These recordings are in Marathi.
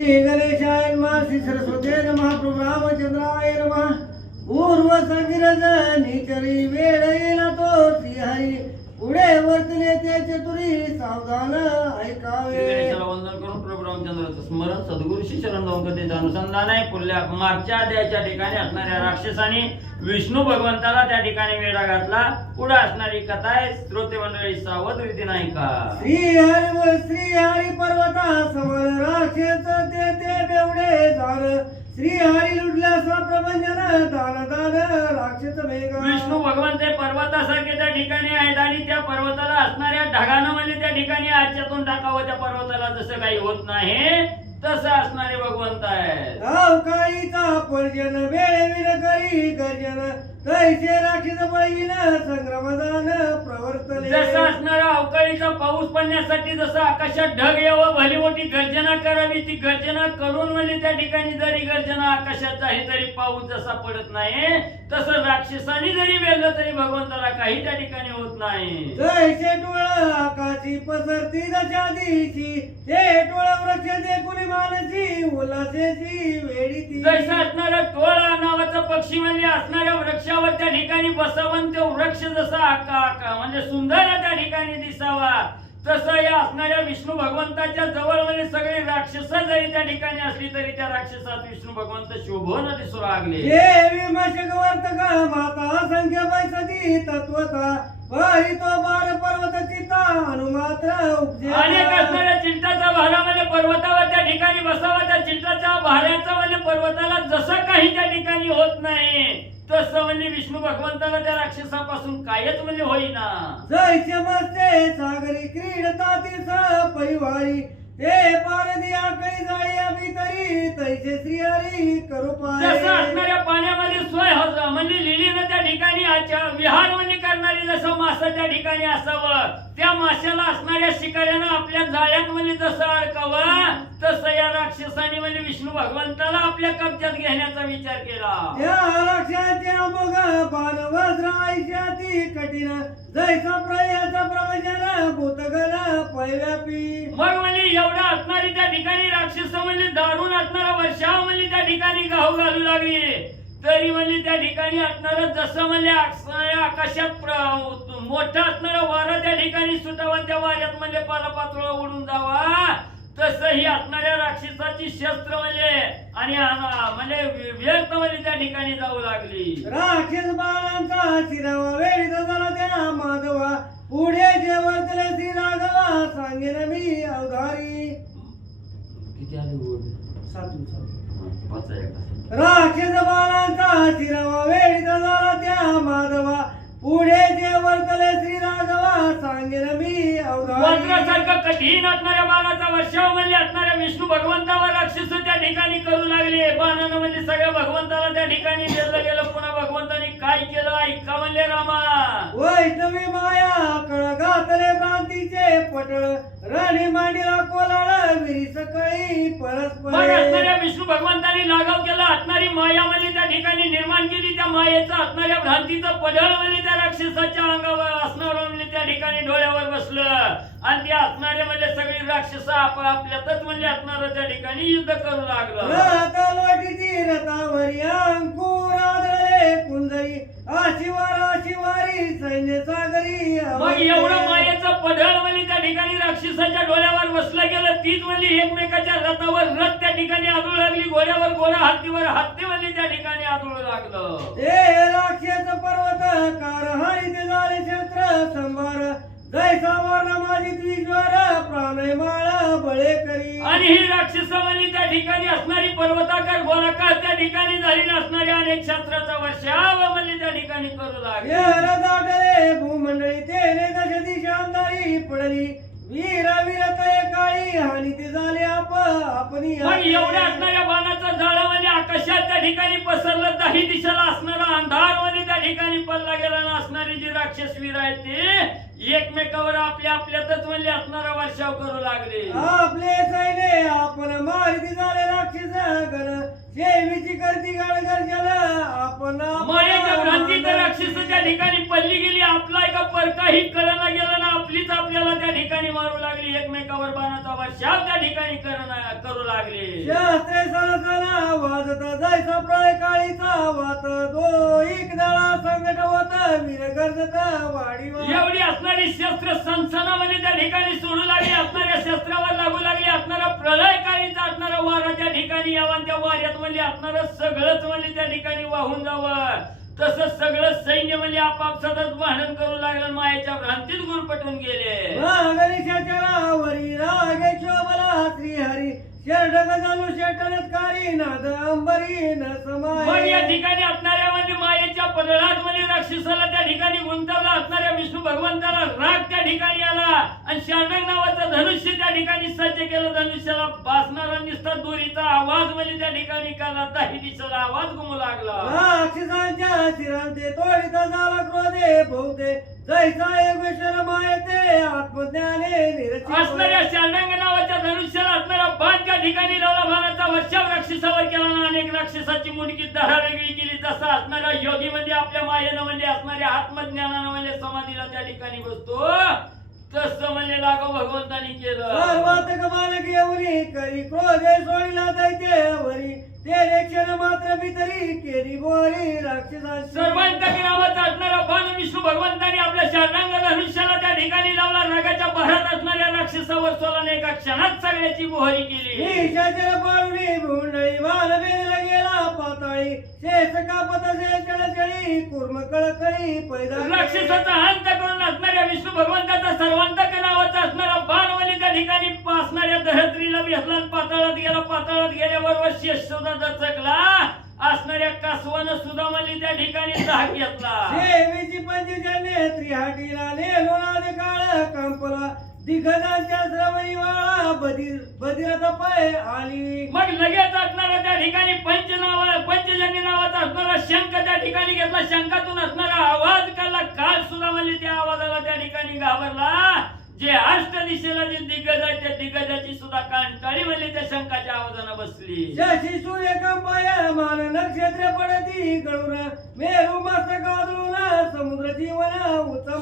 गणेशाय नमः श्री सरस्वती नमः प्रभु रामचंद्राय नमः। पूर्व संगिरज निचरी वेळ येला तो श्रीहरी पुढे वर्तले ते चतुरी सावधान ऐकावे. वंदन करून प्रभू रामचंद्राचं स्मरण सद्गुरूशी शरण जाऊन कधीचं अनुसंधान आहे पुढल्या मागच्या अध्यायाच्या ठिकाणी असणाऱ्या राक्षसाने विष्णू भगवंताला त्या ठिकाणी वेढा घातला. पुढे असणारी कथा आहे श्रोते मंडळी सावध रीती नाही का श्री हरी व श्री हरी पर्वता समान राक्षस ते ते बेवडे झाल. श्री हरी लुटल्या स्वप्रबंधन दान दान राक्षस मेघ. विष्णू भगवान ते पर्वतासारखे त्या ठिकाणी आहेत आणि त्या पर्वताला असणाऱ्या ढगानं म्हणजे त्या ठिकाणी आजच्यातून टाकावं त्या पर्वताला जसं काही होत नाही तसं असणारे भगवंत आहेत. अवकाळीचा पर्जन वेळविर करी गर्जन. तैसे राक्षस बळीन संग्रामदान प्रवर्तले. जसं असणारा अवकाळीचा पाऊस पडण्यासाठी जसं आकाशात ढग यावं भली मोठी गर्जना करावी ती गर्जना करून म्हणजे त्या ठिकाणी जरी गर्जना आकाशात झाली तरी पाऊस जसा पडत नाही तसं राक्षसाने जरी वेळलं तरी भगवंताला काही त्या ठिकाणी होत नाही. आकाशी पसरती दशा दिशी ते टोळ वृक्ष मानसी उल्हासेची वेडी ती जसं असणारा टोळा नावाचा पक्षी म्हणजे असणाऱ्या वृक्षावर त्या ठिकाणी बसावं तो वृक्ष जसा आका आका म्हणजे सुंदर त्या ठिकाणी दिसावा. तसं या असणाऱ्या विष्णू भगवंताच्या जवळ म्हणजे सगळे राक्षस जरी त्या ठिकाणी असली तरी त्या राक्षसात विष्णू भगवंत शोभन दिसू लागले. देवी मशक का माता असंख्य पैसती तत्वता तो बार पर्वत चिता अनुमात्र अनेक उपजे असणाऱ्या चिंताचा भारा म्हणजे पर्वतावर त्या ठिकाणी बसावा त्या चिंताच्या भाऱ्याचा म्हणजे पर्वताला जसं काही त्या ठिकाणी होत नाही तसं म्हणजे विष्णू भगवंताला त्या राक्षसापासून कायच म्हणजे होईना. जैसे मस्ते सागरी क्रीडता तीर्थ परिवारी ते पारदी आकळी जाळी अभितरी तैसे श्रीहरी करू जसं पाय असणाऱ्या पाण्यामध्ये सोय होत म्हणजे लिलीनं त्या ठिकाणी आच्या- विहार म्हणजे करणारी जसं मासा त्या ठिकाणी असावं त्या माशाला असणाऱ्या शिकाऱ्यानं आपल्या जाळ्यात म्हणजे जसं अडकावं तसं या राक्षसाने म्हणजे विष्णू भगवंताला आपल्या कब्जात घेण्याचा विचार केला. त्या राक्षाचे अमोघ बाण वज्र आयुष्याती कठीण. जैसा प्रयाचा प्रवचन भूतगण पैव्यापी मग म्हणजे एवढा असणारी त्या ठिकाणी राक्षस म्हणजे दारून असणारा वर्षाव म्हणजे त्या ठिकाणी गाव घालू लागली. तरी म्हणजे त्या ठिकाणी असणार जसं म्हणजे आकाशात प्र- असणारा वारा त्या ठिकाणी सुटावा त्या वाऱ्यात म्हणजे पालापाचोळा उडून जावा. तसं ही असणाऱ्या राक्षसाची शस्त्र म्हणजे आणि म्हणजे व्यर्थ म्हणजे त्या ठिकाणी जाऊ लागली. राक्षस बाणांचा शिरावा वेळीत झाला त्या माधवा. पुढे जे वर्तले श्री राघवा सांगेन मी अवधारी. किती आले सातवी सातवी. पाच आहे का? राक्षस बाणांचा शिरावा झाला त्या माधवा. पुढे जे वर्तले श्री राघवा सांगेन मी वज्रासारखं कठीण असणाऱ्या बाणाचा वर्षाव म्हणजे असणाऱ्या विष्णू भगवंतावर राक्षस त्या ठिकाणी करू लागले. बाणानं म्हणजे सगळ्या भगवंताला त्या ठिकाणी नेलं गेलं. पुन्हा भगवंताने काय केलं? ऐका म्हणले रामा. वैष्णवी माया कळ घातले भ्रांतीचे पटळ. राणी मांडीला कोलाळ विरी सकळी परस्पर असणाऱ्या विष्णू भगवंताने लागाव केला. असणारी माया म्हणजे त्या ठिकाणी निर्माण केली. त्या मायेचं असणाऱ्या भ्रांतीचं पडळ म्हणजे त्या राक्षसाच्या अंगावर असणार म्हणजे त्या ठिकाणी डोळ्यावर बसलं. आणि ते असणारे म्हणजे सगळी राक्षस आपल्यातच म्हणजे असणार त्या ठिकाणी युद्ध करू लागलं. रथावरी अंकुर कुंजरी आशिवार आशिवारी सैन्य सागरी मग एवढं मायेचं पढळ म्हणजे त्या ठिकाणी राक्षसाच्या डोळ्यावर बसलं गेलं तीच म्हणजे एकमेकाच्या रथावर रथ त्या ठिकाणी आदळू लागली घोड्यावर घोडा हत्तीवर हत्ती म्हणजे त्या ठिकाणी आदळू लागलं. ते राक्षस पर्वत कार हरित झाले शस्त्र संभार. जैसा वर्ण माझी द्विज्वर प्राणय माळ बळे करी. आणि ही राक्षस म्हणजे त्या ठिकाणी असणारी पर्वताकार गोलाकार त्या ठिकाणी झालेली असणारी अनेक शास्त्राचा वर्षाव म्हणजे त्या ठिकाणी करू लागले. दाटले भूमंडळी तेने दश दिशा अंधारी पडली. वीर वीरत काळी हानी ते झाले आप आपणी एवढ्या असणाऱ्या बाणाचा झाडा म्हणजे आकाशात त्या ठिकाणी पसरलं दही दिशेला असणारा अंधार म्हणजे त्या ठिकाणी पडला गेला असणारी जी राक्षस वीर आहेत ते एकमेकावर आपल्या आपल्यातच म्हणजे असणारा वर्षाव करू लागले. आपले सैन्य आपण मारिती झाले राक्षस गण सेवीची करती गणगर जल आपण त्या ठिकाणी पडली गेली. आपला एका कळना गेला ना आपलीच आपल्याला त्या ठिकाणी मारू लागली. एकमेकावर बाणाचा वर्षाव त्या ठिकाणी करणं- करू लागले. शास्त्रे वाजत जायचा काळीचा वात. दो एक दळा संकट होत वीर गर्जत वाडी एवढी असणारी शस्त्र सनसनामध्ये त्या ठिकाणी सोडू लागली असणाऱ्या शस्त्रावर लागू लागली असणारा प्रलय काळीचा असणारा वारा त्या ठिकाणी यावा त्या वाऱ्यात म्हणजे असणारं सगळंच म्हणजे त्या ठिकाणी वाहून जावं. तसं सगळं सैन्य म्हणजे आपापसातच भांडण करू लागलं मायाच्या भ्रांतीत गुरपटून गेले. या ठिकाणी असणाऱ्या म्हणजे मायेच्या पदळात राक्षसाला त्या ठिकाणी गुंतवला असणाऱ्या विष्णू भगवंताला राग त्या ठिकाणी आला. आणि शांडक नावाचं धनुष्य त्या ठिकाणी सज्ज केलं. धनुष्याला बासणारा निसता दोरीचा आवाज म्हणजे त्या ठिकाणी काला दाही दिशेला आवाज घुमू लागला. राक्षसांच्या शिरांचे तोडिता झाला. क्रोधे बहुते जैसा योगेश्वर मायते आत्मज्ञाने असणाऱ्या निरची नावाच्या धनुष्याला असणारा बाण त्या ठिकाणी लावला बाणाचा वर्षाव राक्षसावर केला ना अनेक राक्षसाची मुंडकी दहा वेगळी केली. जसा असणारा योगी म्हणजे आपल्या मायेनं म्हणजे असणाऱ्या आत्मज्ञानानं म्हणजे समाधीला त्या ठिकाणी बसतो. तसं म्हणजे लागो भगवंतानी केलं. सर्वात कमालक येऊनी करी क्रोधे सोडिला दैते वरी तेरे क्षण मात्र भीतरी केली गोरी राक्षसांची. सर्वांत नावाचा असणारा बाण विष्णू भगवंतानी आपल्या शारदांग धनुष्याला त्या ठिकाणी लावला. रागाच्या भरात असणाऱ्या राक्षसावर सोलाने एका क्षणात सगळ्याची मोहरी केली. भुंडळी बाल बेदला गेला पाताळी. शेष कापत कुर्म कळकळी पैदा राक्षसाचा अंत करून असणाऱ्या विष्णू भगवंताचा सर्वांतक नावाचा असणारा बाणवली त्या ठिकाणी असणाऱ्या दहत्रीला भेटला पाताळात गेला. पाताळात गेल्याबरोबर शेष सुद्धा दचकला असणाऱ्या कासवानं सुद्धा म्हणजे त्या ठिकाणी धाक घेतला. नाद काळ कंपला दिग्गजांच्या श्रवणी वाळा बधीर बधिरता पाय आली. मग लगेच असणारा त्या ठिकाणी पंच नावा पंचजन्य नावाचा असणारा शंख त्या ठिकाणी घेतला. शंखातून असणारा आवाज काढला. काल सुद्धा म्हणजे त्या आवाजाला त्या ठिकाणी घाबरला. जे अष्ट दिशेला जे दिग्गज आहे त्या दिग्गजाची सुद्धा कांटाळी म्हणजे त्या शंखाच्या आवाजानं बसली. शशी सूर्य ಕ್ಷೇತ್ರ ಪಡತಿ ಗಳುರ ಮೇರು गळून समुद्र जीवन उत्तम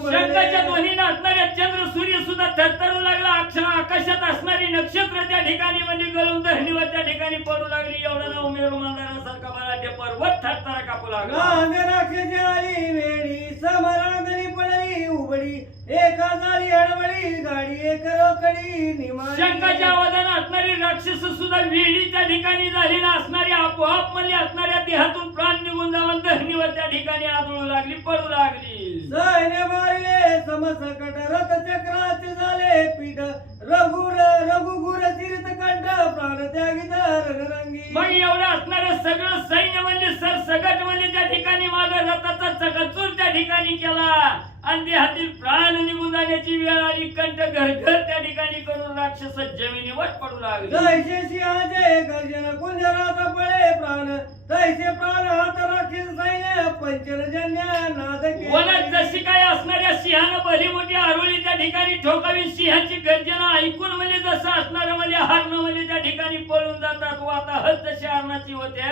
ध्वनीनं असणाऱ्या चंद्र सूर्य सुद्धा थरथरू लागला. अक्षर आकाशात असणारी नक्षत्र त्या ठिकाणी म्हणजे गळून धरणीवर त्या ठिकाणी पडू लागली. एवढं नाव मेरू मंदारासारखा मला ते पर्वत थरथरा कापू लागला. रांग राक्षसी आली वेडी समरांगणी पडली उघडी एका झाली हडबडी गाडी एक रोकडी शंखाच्या आवाजानं असणारी राक्षस सुद्धा त्या ठिकाणी झाली ना असणारी आपोआपमध्ये असणाऱ्या देहातून प्राण निघून जाऊन धरणीवर त्या ठिकाणी आदळू लागली पडू लागली. सैन्य मारिले समसकट रथ चक्राचे झाले पीठ. रघुर रघुगुर तीर्थ कंठ प्राण त्यागित रणरंगी मग एवढं असणारं सगळं सैन्य म्हणजे सर सगट म्हणजे त्या ठिकाणी माझा रथाचा चकचूर त्या ठिकाणी केला. आणि देहातील प्राण निघून जाण्याची वेळ आली कंठ घरघर त्या ठिकाणी राक्षस जमिनीवर पडू लागले. जैसे सिंहाचे गर्जन कुंजराचा पळे प्राण. तैसे प्राण हात राखील सैन्य पंचजन्य नाद वनात जशी काय असणाऱ्या सिंहानं भली मोठी आरोळी त्या ठिकाणी ठोकावी. सिंहाची गर्जना ऐकून म्हणजे जसं असणारं म्हणजे हरण म्हणजे त्या ठिकाणी पळून जातात. वाताहत जशी हरणाची होते.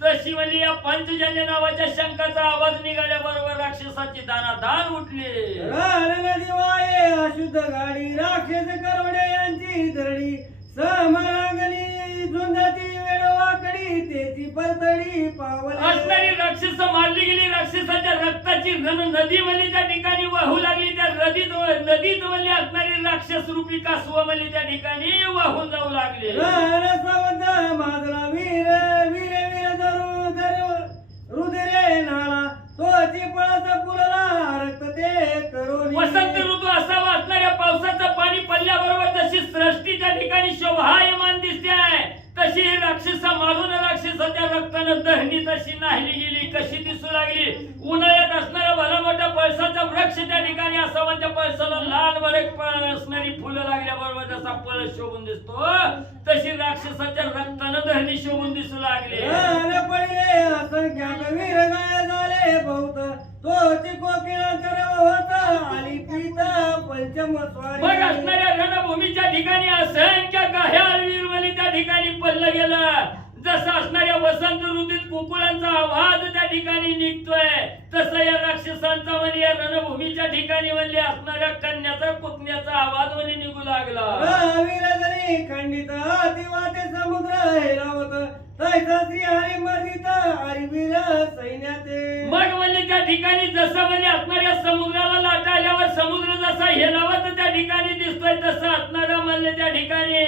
तशी म्हणजे या पंचजन्य नावाच्या शंकाचा आवाज निघाल्याबरोबर राक्षसाची दानादान उठली. रान नदी अशुद्ध गाडी राक्षस करवडे यांची धरडी समरांगणी झुंजाती वेडवाकडी त्याची परतडी पावले. असणारी राक्षस मारली गेली. राक्षसाच्या रक्ताची रण नदी म्हणजे त्या ठिकाणी. वाहू लागली त्या नदीत नदीत म्हणजे असणारी राक्षस रूपी कासव म्हणजे त्या ठिकाणी. वाहून जाऊ लागले. रान सावंत माजरा वीर वीर वीर धरू धरू. रुधिरे नाला तोची पळस पुरला रक्त ते करून. वसंत ऋतू असावा असणाऱ्या पावसाचं पाणी पडल्याबरोबर जशी त्या ठिकाणी शोभायमान दिसते आहे तशी ही राक्षस मारून राक्षसाच्या रक्तानं दहनी तशी नाहली गेली कशी दिसू लागली. उन्हाळ्यात असणारा भला मोठा पळसाचा वृक्ष त्या ठिकाणी असावा त्या पळसाला लाल भडक प- असणारी फुलं लागल्याबरोबर जसा पळस शोभून दिसतो तशी राक्षसाच्या रक्तानं दहनी शोभून दिसू लागली. पडले असंख्यात वीर गाय झाले बहुत. तोची कोकिळा करव होता आली पीत पंचम स्वारी मग असणाऱ्या रणभूमीच्या ठिकाणी असंख्य गाह्याल वीरवली त्या ठिकाणी पडलं गेलं. जसं असणाऱ्या वसंत ऋतूत कुकुळांचा आवाज त्या ठिकाणी निघतोय तसं या राक्षसांचा म्हणजे या रणभूमीच्या ठिकाणी म्हणजे असणाऱ्या कन्याचा पुतण्याचा आवाज म्हणजे निघू लागला. रविरजनी खंडित दिवाते समुद्र हेरावत तैसा श्री हरी मर्दित हरिवीर सैन्याचे. मग म्हणजे त्या ठिकाणी जसं म्हणजे असणाऱ्या समुद्राला लाटा आल्यावर समुद्र जसा हेलावत त्या ठिकाणी दिसतोय तसं असणारा म्हणजे त्या ठिकाणी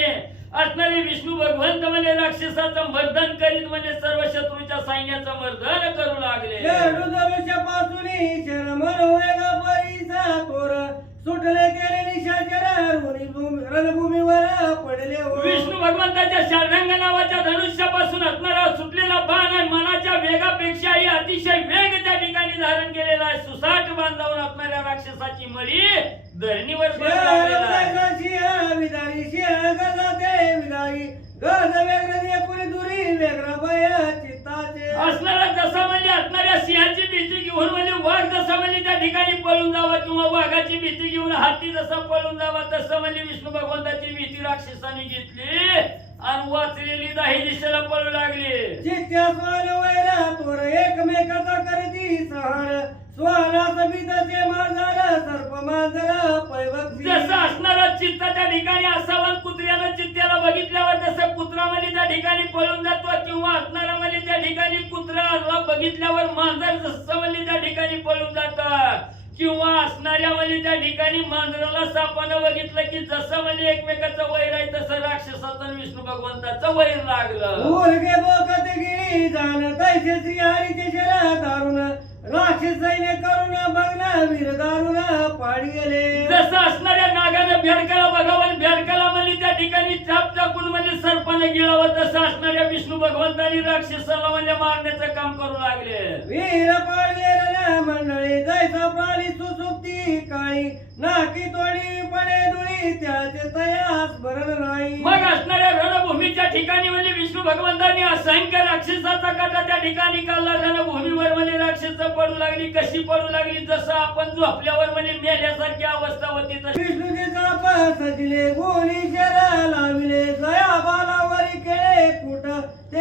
असणारे विष्णू भगवंत म्हणे राक्षसाचं मर्दन करीत म्हणजे सर्व शत्रूच्या सैन्याचं मर्दन करू लागले. पासून धनुष्यापासून शरमन वेग परीचा तोर सुटले केले निशाचर रणभूमीवर पडले हो. विष्णू भगवंताच्या शार्दंग नावाच्या धनुष्यापासून असणारा सुटलेला बाण आहे मनाच्या वेगापेक्षाही अतिशय वेग त्या ठिकाणी धारण केलेला आहे. सुसाट जाऊन असणाऱ्या राक्षसाची मळी धरणीवर विदारी गजाते विदारी गज वेगळे पुरी दुरी वेगळं बय चिताचे असणारा जसा म्हणजे असणाऱ्या सिंहाची भीती घेऊन म्हणजे वाघ जसा म्हणजे त्या ठिकाणी पळून जावा किंवा वाघाची भीती घेऊन हाती जसा पळून जावा तसं म्हणजे विष्णू भगवंताची भीती राक्षसाने घेतली. आणि वाचलेली दाही दिशेला पळू लागली. चित्त्या स्वान वैरा तोर एकमेकाचा करती सहार. मांजर सर्प मांजर जसं असणारा चित्त त्या ठिकाणी असावं कुत्र्यानं चित्त्याला बघितल्यावर जसं कुत्रा त्या ठिकाणी पळून जातो किंवा असणारा त्या ठिकाणी कुत्र्याला बघितल्यावर मांजर जसं म्हणजे त्या ठिकाणी पळून जात किंवा असणाऱ्या म्हणजे त्या ठिकाणी मांजराला सापानं बघितलं की जसं म्हणजे एकमेकाचं वैर आहे तसं राक्षसाचं विष्णू भगवंताचं वैर लागलं. बोकत गिरी जाण शरा दारुण. राक्षस सैन्य करुण बघना वीर दारुण पाडी गेले. जसं असणाऱ्या नागानं भेडकाला बघावं भेडकाला म्हणजे त्या ठिकाणी चाप टाकून म्हणजे सर्पानं गिळावं तसं असणाऱ्या विष्णू भगवंतानी राक्षसाला म्हणजे मारण्याचं काम करू लागले. वीर पाडले सुसुप्ती काळी नाकी तोडी पडे दुळी त्याचे तयास भरण नाही. मग असणाऱ्या रणभूमीच्या ठिकाणी म्हणजे विष्णू भगवंतांनी असंख्य राक्षसाचा काटा त्या ठिकाणी काढला. रणभूमीवर म्हणजे राक्षस पडू लागली कशी पडू लागली जसं आपण झोपल्यावर म्हणजे मेल्यासारखी अवस्था होती तशी. विष्णूचे चाप सजले गोळी शर लाविले जया बालावरी केळे कुट ते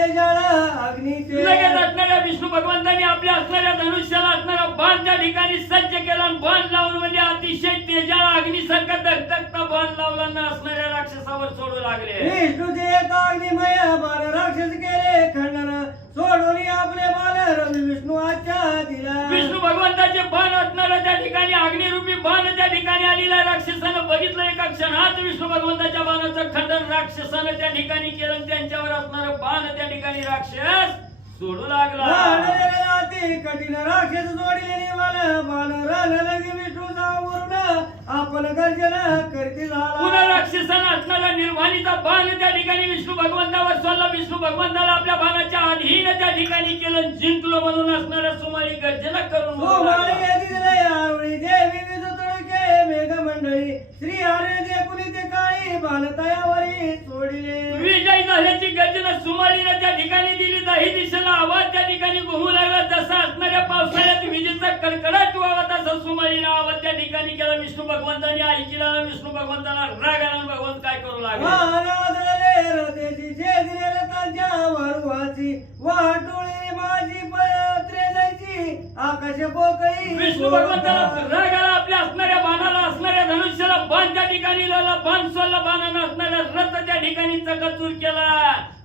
लगेच असणाऱ्या विष्णू भगवंतांनी आपल्या असणाऱ्या धनुष्याला असणारा बाण त्या ठिकाणी सज्ज केला आणि बाण लावून म्हणजे अतिशय तेजाला अग्निसारखा धगधगता बाण लावला असणाऱ्या राक्षसावर सोडू लागले. विष्णूचे अग्निमय बाल राक्षस केले खंडन सोडून आपले बाल रवी विष्णू आच्या दिला. विष्णू भगवंताचे बाण असणारा त्या ठिकाणी अग्निरूपी बाण त्या ठिकाणी आलेला राक्षसानं बघितलं एका क्षणात विष्णू भगवंताच्या बाणाचं खंडन राक्षसानं त्या ठिकाणी केलं आणि असणारं बाण त्या ठिकाणी राक्षस सोडू लागला. कठीण राक्षस जोडलेली लगे विष्णू जाऊन आपण गर्जन करती पुन्हा झाला राक्षसानं असणारा निर्वाणीचा बाण त्या ठिकाणी विष्णू भगवंतावर सोडला. विष्णू भगवंताला आपल्या बाणाच्या अधीन त्या ठिकाणी केलं. जिंकलो म्हणून असणाऱ्या सुमारी गर्जना करून देवी मेघ मंडळी श्री हरे दे कुणी ते काळी बाल तयावरी सोडिले विजय झाल्याची गर्जना सुमारीनं त्या ठिकाणी दिली दाही दिशेला आवाज त्या ठिकाणी घुमू लागला जसा असणाऱ्या पावसाळ्यात विजेचा कडकडाट व्हावा तसा सुमारीनं आवाज त्या ठिकाणी केला विष्णू भगवंतांनी ऐकला विष्णू भगवंताला राग आला आणि भगवंत काय करू लागले? रथेची रथांच्या वरवाची वाटोळी माझी पत्रे की आकाश पोकळी विष्णू भगवंताला रागाला आपल्या असणाऱ्या बाणाला असणाऱ्या धनुष्याला बाण त्या ठिकाणी लावला. बाण सोडला बाणानं असणाऱ्या रथ त्या ठिकाणी चकाचूर केला.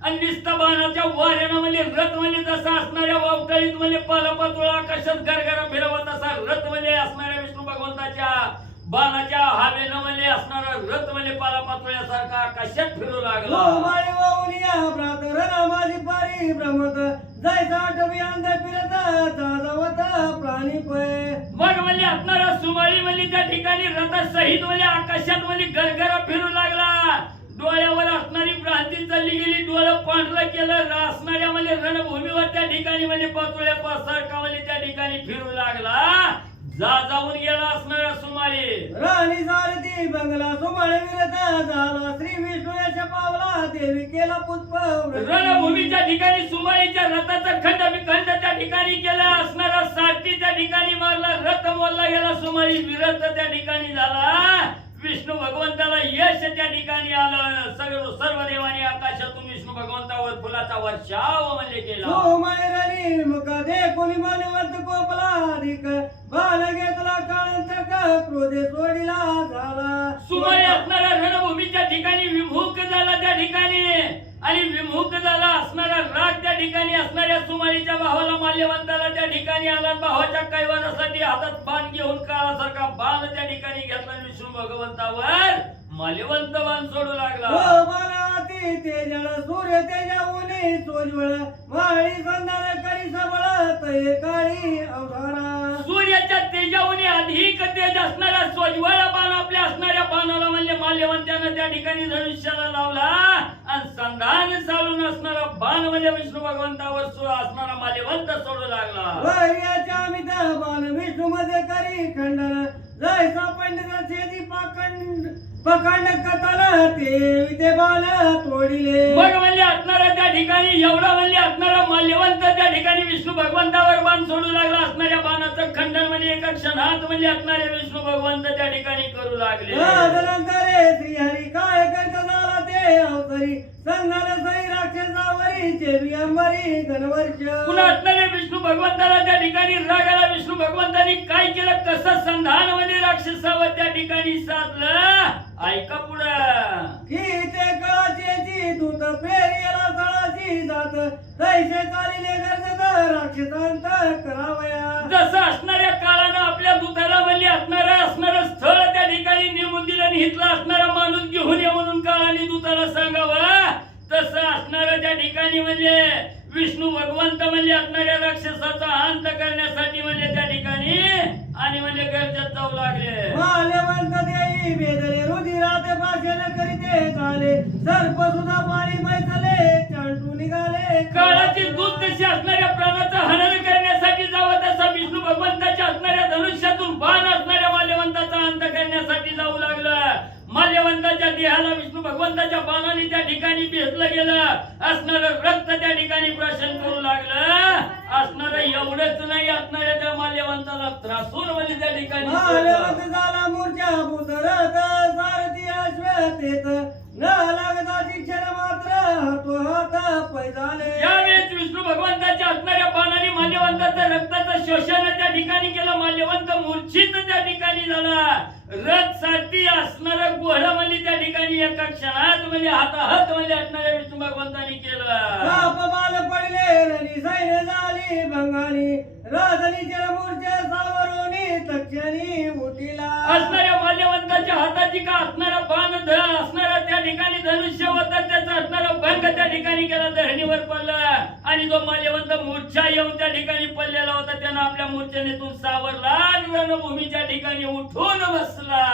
आणि निस्त बाणाच्या वाऱ्यानं म्हणजे रथ म्हणजे जसा असणाऱ्या वावटळीत म्हणजे पालापाचोळा आकाशात गरगरा फिरवत असा रथ म्हणजे असणाऱ्या विष्णू भगवंताच्या बाणाच्या हवेनं म्हणजे असणारा रथ म्हणजे पालापाचोळ्यासारखा आकाशात फिरू लागला. माळी वाहुनिया पारी भ्रमत जायचा आठवी अंध फिरत जावत प्राणी पय. मग म्हणजे असणारा सुमाळी म्हणजे त्या ठिकाणी रथासहित म्हणजे आकाशात म्हणजे गरगरा फिरू लागला. डोळ्यावर असणारी भ्रांती चालली गेली डोळं पांढरं केलं असणाऱ्या म्हणजे रणभूमीवर त्या ठिकाणी म्हणजे पाचोळ्या पासारखा म्हणजे त्या ठिकाणी फिरू लागला. जा जाऊन गेला असणारा सुमाळी राणी सारथी बंगला सुमाळे विरत झाला. श्री विष्णू याच्या पावला देवी केला पुष्प रणभूमीच्या ठिकाणी सुमाळीच्या रथाचा खंड विखंड त्या ठिकाणी केला असणारा सारथी त्या ठिकाणी मारला रथ मोडला गेला सुमारी विरत त्या ठिकाणी झाला. विष्णू भगवंताला यश त्या ठिकाणी आलं. सगळं सर्व देवानी आकाशातून विष्णू भगवंतावर फुलाचा वर्षाव म्हणजे केला. सोमयरणी मुख दे कोणी मानवत कोपला अधिक बाल घेतला काळंतक क्रोधे सोडिला झाला. सुमारे असणाऱ्या रणभूमीच्या ठिकाणी विमुख झाला त्या ठिकाणी. आणि विमुख झाला असणारा राग त्या ठिकाणी असणाऱ्या सुमारीच्या भावाला माल्यवंताला त्या ठिकाणी आला भावाच्या कैवारासाठी हातात बाण घेऊन काळासारखा बाण त्या ठिकाणी घेतला विष्णू भगवंतावर माल्यवंत बाण सोडू लागला. तेजळ सूर्य तेजाऊनी सोज्वळ माळी संधान करी सबळ तय काळी अवधारा. सूर्याच्या तेजावनी अधिक तेज असणारा सोज्वळ बाण आपल्या असणाऱ्या बाणाला म्हणजे माल्यवंतानं त्या ठिकाणी धनुष्याला लावला. चालून असणारा बाण म्हणजे विष्णू भगवंतावर असणारा माल्यवंत सोडू लागला. वैर्याच्या मित बाल विष्णू मध्ये करी खंडन. जैसा पंडित छेदी पाखंड पखंड कथन ते विते बाल तोडिले. म्हणजे असणारा त्या ठिकाणी एवढा म्हणजे असणारा माल्यवंत त्या ठिकाणी विष्णू भगवंतावर बाण सोडू लागला. असणाऱ्या बाणाचं खंडन म्हणजे एका क्षणात म्हणजे असणारे विष्णू भगवंत त्या ठिकाणी करू लागले. तदनंतरे श्रीहरी काय करत झाला अवतरी सई राक्षसावरी अंबरी असणारे विष्णू भगवंताला त्या ठिकाणी राग आला विष्णू भगवंतानी काय केलं? कसं संधानमध्ये राक्षसावर त्या ठिकाणी साधलं? ऐका पुढं. की ते कळाची दूत फेरियला तळाची जात. तैसे चालिले गरजत राक्षसांत करावया. जसं असणाऱ्या काळानं आपल्या दूताला म्हणजे असणारं असणारं स्थळ त्या ठिकाणी नेमून दिलं आणि इथला असणारा माणूस घेऊन ये म्हणून काळाने दूताला सांगावं तसं असणारं त्या ठिकाणी म्हणजे विष्णू भगवंत म्हणजे असणाऱ्या राक्षसाचा अंत करण्यासाठी म्हणजे त्या ठिकाणी आणि म्हणजे गरजेत जाऊ लागले. माल्यवंत देई वेदले रुधिरात भाषण करीते झाले सर्प सुद्धा पाणी मैथले चांटू निघाले. काळाची दूत कशी असणाऱ्या प्राणाचं हनन करण्यासाठी जावं तसा विष्णू भगवंताच्या असणाऱ्या धनुष्यातून बाण असणाऱ्या माल्यवंताचा अंत करण्यासाठी जाऊ लागलं. माल्यवंताच्या देहाला विष्णू भगवंताच्या बाणाने त्या ठिकाणी भेटलं गेलं. असणारं रक्त त्या ठिकाणी प्राशन करू लागलं. असणारं एवढंच नाही असणाऱ्या त्या माल्यवंताला त्रासून म्हणजे त्या ठिकाणी. झाला मूर्छा भूतरथ सारथी अश्वतेत. न लागता शिक्षण मात्र हातो यावेळेस विष्णू भगवंताच्या माल्यवंताचं रक्ताचं शोषण त्या ठिकाणी केलं. माल्यवंत मूर्छित त्या ठिकाणी झाला. रथसाठी असणार घोडा म्हणजे त्या ठिकाणी एका क्षणात म्हणजे हाताहात म्हणजे असणाऱ्या विष्णू भगवंतानी केलं. पडले झाली भंगानी राजनीचे मूर्छे सावरोनी तक्षणी उठिला. असणाऱ्या माल्यवंताच्या हाताची का असणारा बाण ध असणारा ठिकाणी धनुष्य होता त्याचा असणारा भंग त्या ठिकाणी केला धरणीवर पडला. आणि जो माल्यवंत मूर्छा येऊन त्या ठिकाणी पडलेला होता त्यानं आपल्या मूर्छेनेतून सावरला आणि रणभूमीच्या ठिकाणी उठून बसला.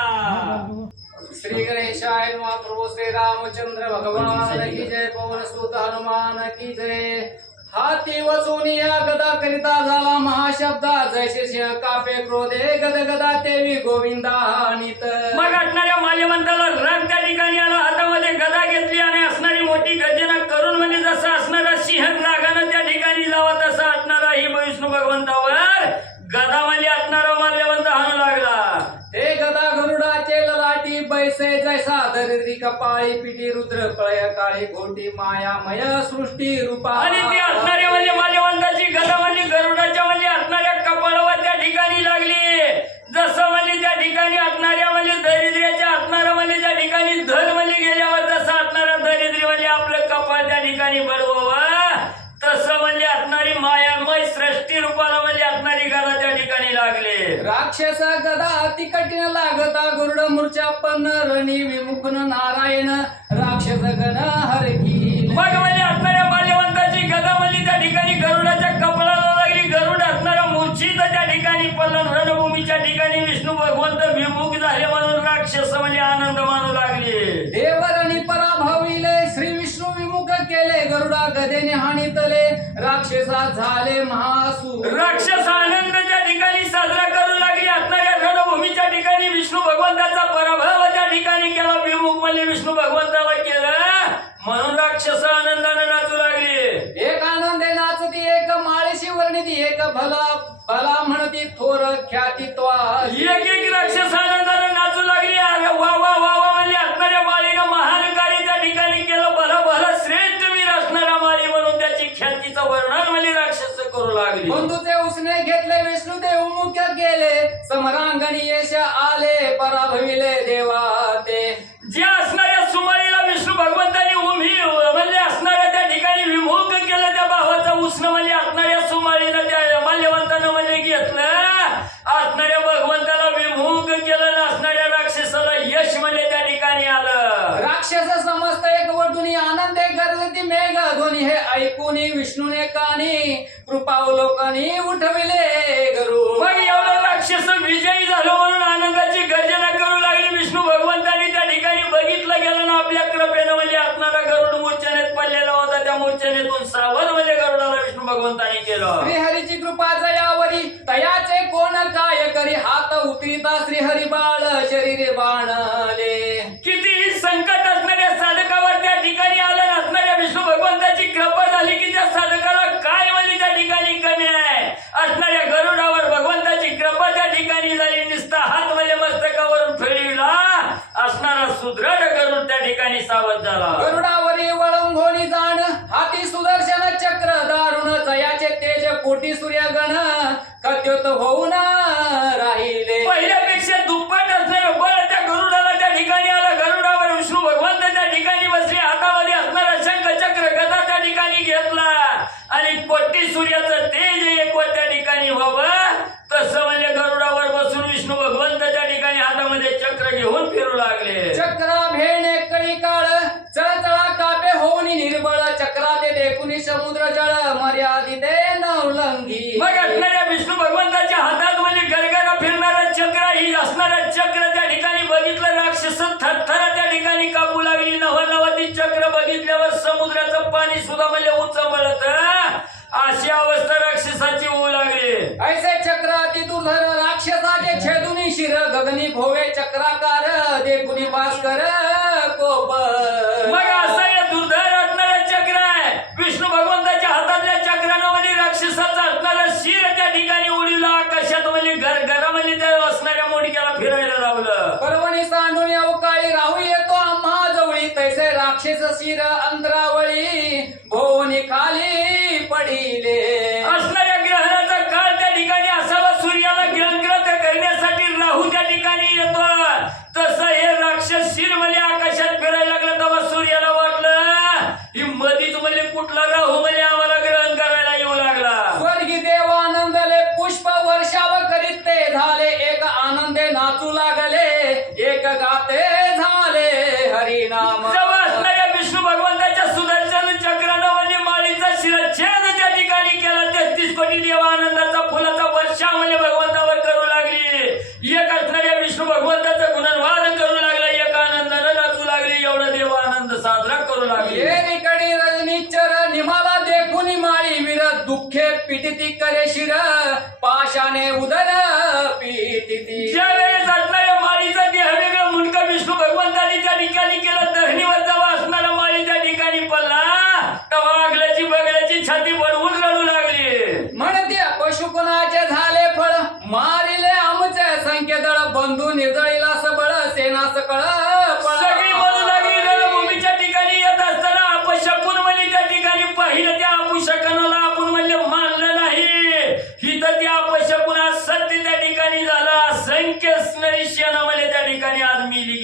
श्री गणेशाय महाप्रभू श्री रामचंद्र भगवान की जय पवन सुत हनुमान की जय. हा हाती वचूनिया गदा करिता झाला महाशब्दा. जैसे सिंह कापे क्रोधे गद गदा तेवी गोविंदा नित मग असणाऱ्या माल्यवंताला राग त्या ठिकाणी आला हातामध्ये गदा घेतली आणि असणारी मोठी गर्जना करून म्हणजे जसं असणारा सिंह रागानं त्या ठिकाणी जावा तसा असणारा ही विष्णू भगवंतावर गदा म्हणजे असणारा माल्यवंत हाणू लागला ते गदा गरुडाचे ललाटी बैसे जैसा काळी पिटी रुद्र प्रळय काळी घोटी मायामय सृष्टी रूपा. आणि ती असणारे म्हणजे माल्यवंताची गदा म्हणजे गरुडाच्या म्हणजे असणाऱ्या कपाळावर त्या ठिकाणी लागली. जसं म्हणजे त्या ठिकाणी असणाऱ्या म्हणजे दरिद्र्याच्या असणारा म्हणजे त्या ठिकाणी धन म्हणजे गेल्यावर जसं असणारा दरिद्री म्हणजे आपलं कपाळ त्या ठिकाणी बडवावं तसं म्हणजे असणारी मायामय सृष्टी रूपाला म्हणजे असणारी गदा त्या ठिकाणी लागली. राक्षस गदा अति कठीण लागता गरुड मूर्छा पन्न रणी विमुखन नारायण राक्षस गण हरकी मग म्हणजे असणाऱ्या माल्यवंताची गदा म्हणजे त्या ठिकाणी गरुडाच्या कपडाला लागली. गरुड असणारा मूर्छित त्या ठिकाणी पडलं. रणभूमीच्या ठिकाणी विष्णू भगवंत विमुख झाले म्हणून राक्षस म्हणजे आनंद मानू गरुडा गदेने हाणितले. राक्षसा झाले महासू राक्षस आनंद त्या ठिकाणी साजरा करू लागली. असणाऱ्या रणभूमीच्या ठिकाणी विष्णू भगवंताचा पराभव त्या ठिकाणी केला. विमुख म्हणजे विष्णू भगवंताला केलं? म्हणून राक्षस आनंदाने नाचू लागली. एक आनंदे नाचती एक माळशी वर्णिती एक भला भला म्हणती ख्यातित्वा एक एक राक्षस वर्णन म्हणजे राक्षस करू लागली. बंधूचे उसने घेतले विष्णुदेव मुख्य गेले. समरांगणी यश आले पराभविले देवा ते ज्या असणाऱ्या सुमारीला विष्णू भगवंतांनी उभी म्हणजे असणाऱ्या त्या ठिकाणी विमुख केलं त्या भावाचा उष्ण म्हणजे असणाऱ्या सुमारीनं त्या माल्यवंतानं म्हणजे घेतलं. असणाऱ्या भगवंताला विमुख केलं ना असणाऱ्या राक्षसाला यश म्हणजे त्या ठिकाणी आलं. राक्षस समस्त एक वटुनी आनंदे गर्जती मेघ ध्वनी हे ऐकून विष्णूने कानी कृपावलोकनी उठविले गरु मग एवढा राक्षस विजयी झालो म्हणून आनंदाची गर्जना करू लागली. विष्णू भगवंतांनी त्या ठिकाणी बघितलं गेलं ना आपल्या कृपेनं म्हणजे असणारा गरुड मूर्छनेत पडलेला होता. त्या मूर्छनेतून सावध म्हणजे गरुडाला विष्णू भगवंतांनी केलं. श्रीहरीची कृपा जयावरी तयाचे कोण काय करी? हात उतरिता श्रीहरी बाळ शरीरे बाणले. कृपा झाली की त्या साधकाला काय म्हणजे त्या ठिकाणी कमी आहे? असणाऱ्या गरुडावर भगवंताची कृपा त्या ठिकाणी झाली. निसता हात म्हणजे मस्तकावरून फिरविला. असणारा सुदृढ गरुड त्या ठिकाणी सावध झाला. गरुडावरी वळंघोनी जाण हाती सुदर्शन चक्र दारुण जयाचे तेज कोटी सूर्यगण कद्योत होऊन राहील पहिल्यापेक्षा दुप्पट असणारं बळ त्या गरुडाला त्या ठिकाणी आलं गरुडावर विष्णू भगवंत त्या ठिकाणी बसले हातामध्ये असणारा शंख चक्र गदा ठिकाणी घेतला आणि कोटी सूर्याचं तेज एक त्या ठिकाणी व्हावं. तसं म्हणजे गरुडावर बसून विष्णू भगवंत त्या ठिकाणी हातामध्ये चक्र घेऊन फिरू लागले. चक्रा भेणे कळी काळ चळचळा कापे होऊनी निर्बळ. चक्रा ते देखुनी समुद्र जळ मर्यादिते नवलंगी. मग असणाऱ्या विष्णू भगवंताच्या हातात म्हणजे गरगरा फिरणारा चक्र ही असणारा चक्र त्या ठिकाणी बघितलं राक्षस थरथरा त्या ठिकाणी कापू लागली. नव नवती चक्र बघितल्यावर समुद्राचं पाणी सुद्धा म्हणजे उचंबळत. अशी अवस्था राक्षसाची होऊ लागली. ऐसे चक्र अति दुर्धर राक्षसाचे छेदुनी शिर गगनी भोवे चक्राकार देखुनी भास्कर कोप मग असं हे दुर्धर असणारं चक्र आहे. विष्णू भगवंताच्या हातातल्या चक्रानं म्हणजे राक्षसाचा असणारं शिर त्या ठिकाणी उडीला आकाशात म्हणजे घर म्हणजे त्या असणाऱ्या मोडक्याला फिरायला लावलं सांडून अवकाळी राहू येतो. आम्हा जवळी तैसे राक्षस शिर अंतरा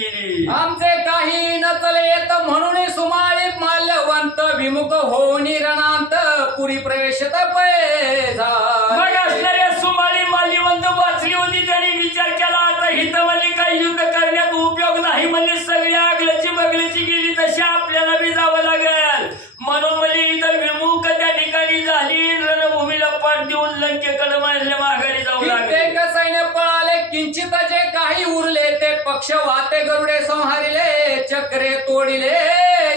आमचे काही नचले येत म्हणून सुमाळी माल्यवंत विमुख होऊन रणांत पुरी प्रवेशत पै मग असणाऱ्या सुमारी मालिवंत वाचली होती त्यांनी पक्ष वाते गरुडे संहारिले चक्रे तोडिले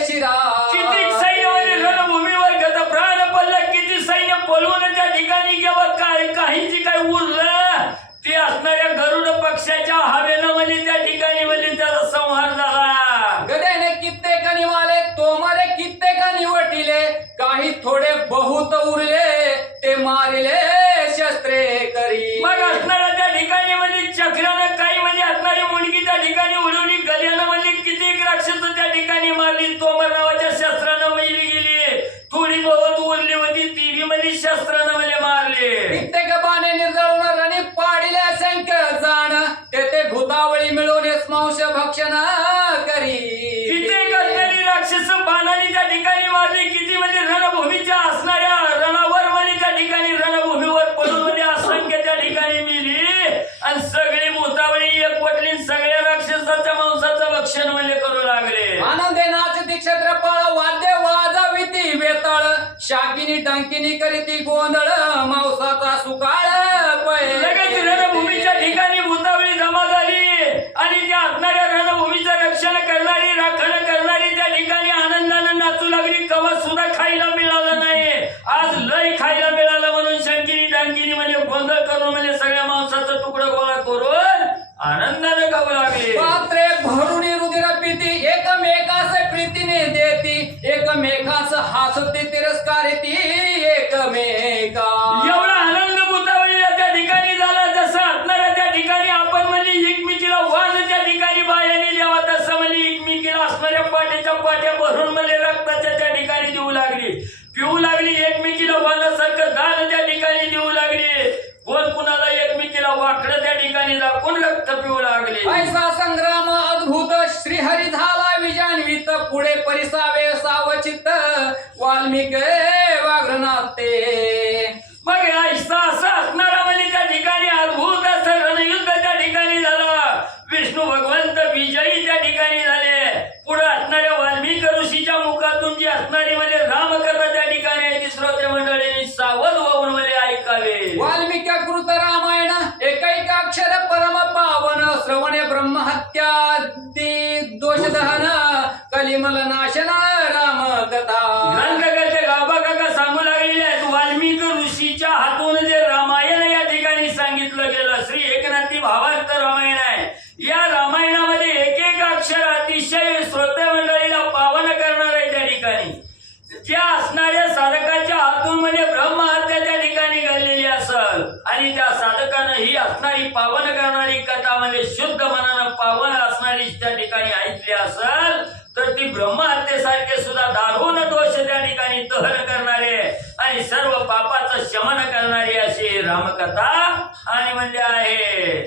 शिरा. किती सैन्य रणभूमीवर गत प्राण पडलं किती सैन्य पळवून त्या ठिकाणी गेलं काय काहींची काय उरलं? ते असणाऱ्या गरुड पक्षाच्या हवेनं म्हणजे त्या ठिकाणी म्हणजे त्याचा संहार झाला. गदेने कित्येक निवाले तोमारे कित्येक निवटिले काही थोडे बहुत उरले ते मारिले असणाऱ्या रणावर मलिका ठिकाणी रणभूमीवर पडून म्हणजे असंख्य त्या ठिकाणी मिली. आणि सगळी मोतावळी एकवटली सगळ्या राक्षसाच्या मांसाचं भक्षण म्हणजे करू लागले. आनंदे नाचती क्षेत्रफळ वाद्य वाजाविती बेताळ शाकिनी टंकिनी करीती गोंधळ मांसाचा सुकाळ लगेच रणभूमीच्या ठिकाणी मुतावळी जमा झाली. आणि त्या असणाऱ्या रणभूमीचं रक्षण करणारी राखण करणारी त्या ठिकाणी आनंदानं नाचू लागली. एकमेकास तिरस्कार एकमेका. एवढा आनंद भूतावळीला त्या ठिकाणी झाला जसं असणाऱ्या त्या ठिकाणी आपण म्हणजे एकमेकीला वाज त्या ठिकाणी बायाने द्यावा तसं म्हणजे एकमेकीला असणाऱ्या पाट्याच्या पाट्या भरून म्हणजे रक्ताच्या त्या ठिकाणी देऊ लागली. वाल्मिक वाग्रनाते. मग ऐसा असं असणारा म्हणजे त्या ठिकाणी अद्भुत असं रणयुद्ध त्या ठिकाणी झालं. विष्णू भगवंत विजयी त्या ठिकाणी झाले. पुढे असणाऱ्या वाल्मिक ऋषीच्या मुखातून जी असणारी म्हणजे रामकथा त्या ठिकाणी आहे ती श्रोते मंडळी सावध होऊन म्हणजे ऐकावे. वाल्मिक कृत रामायण एकैकाक्षर परम पावन श्रवणे ब्रह्महत्या दोष दहन कलिमल नाशन राम कथा ग्रंथकर्ते गाबा काका सांगू लागलेले आहेत वाल्मिक ऋषीच्या हातून जे रामायण या ठिकाणी सांगितलं गेलं श्री एकनाथी भावार्थ रामायण आहे या रामायणामध्ये एक एक अक्षर अतिशय श्रोते मंडळीला पावन करणार आहे त्या ठिकाणी ज्या असणाऱ्या साधकाच्या हातून म्हणजे ब्रह्महत्या त्या ठिकाणी घडलेली असल आणि त्या साधकानं ही असणारी पावन करणारी कथा म्हणजे शुद्ध मनानं पावन असणारी त्या ठिकाणी ऐकली असल तर ती ब्रह्महत्येसारखे सुद्धा दारुण दोष त्या ठिकाणी दहन करणारे आणि सर्व पापाचं शमन करणारी अशी रामकथा आणि म्हणजे आहे.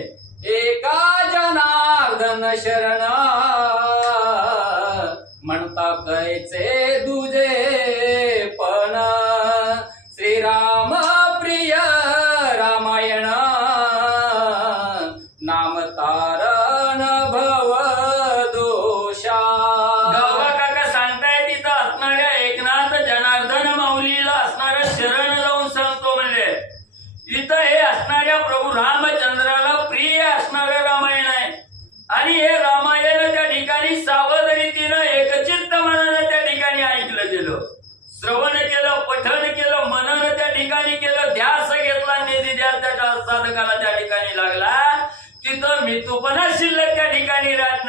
एका जनार्दन शरण म्हणता कैचे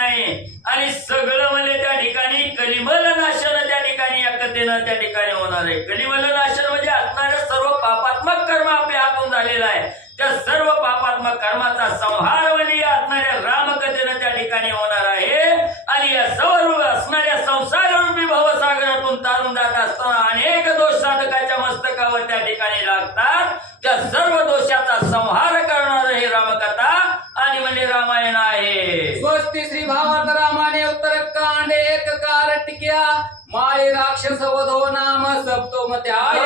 नाही. आणि सगळं म्हणजे त्या ठिकाणी कलिमल नाशन त्या ठिकाणी एकतेनं त्या ठिकाणी होणार आहे. कलिमल नाशन म्हणजे असणाऱ्या सर्व पापात्मक कर्म आपल्या हातून झालेला आहे. त्या सर्व पापात्मक कर्माचा संहार म्हणजे असणाऱ्या रामकथेनं त्या ठिकाणी होणार आहे. आणि या सर्व असणाऱ्या संसार रूपी भवसागरातून तारून जात असताना अनेक दोष साधकाच्या मस्तकावर त्या ठिकाणी लागतात. त्या सर्व दोषाचा संहार करणार हे रामकथा आणि म्हणजे रामायण आहे. स्वस्ती श्री भावात रामाने उत्तर कांड एक कार टिक्या माय राक्षस वधो नाम सप्तोमत्याय.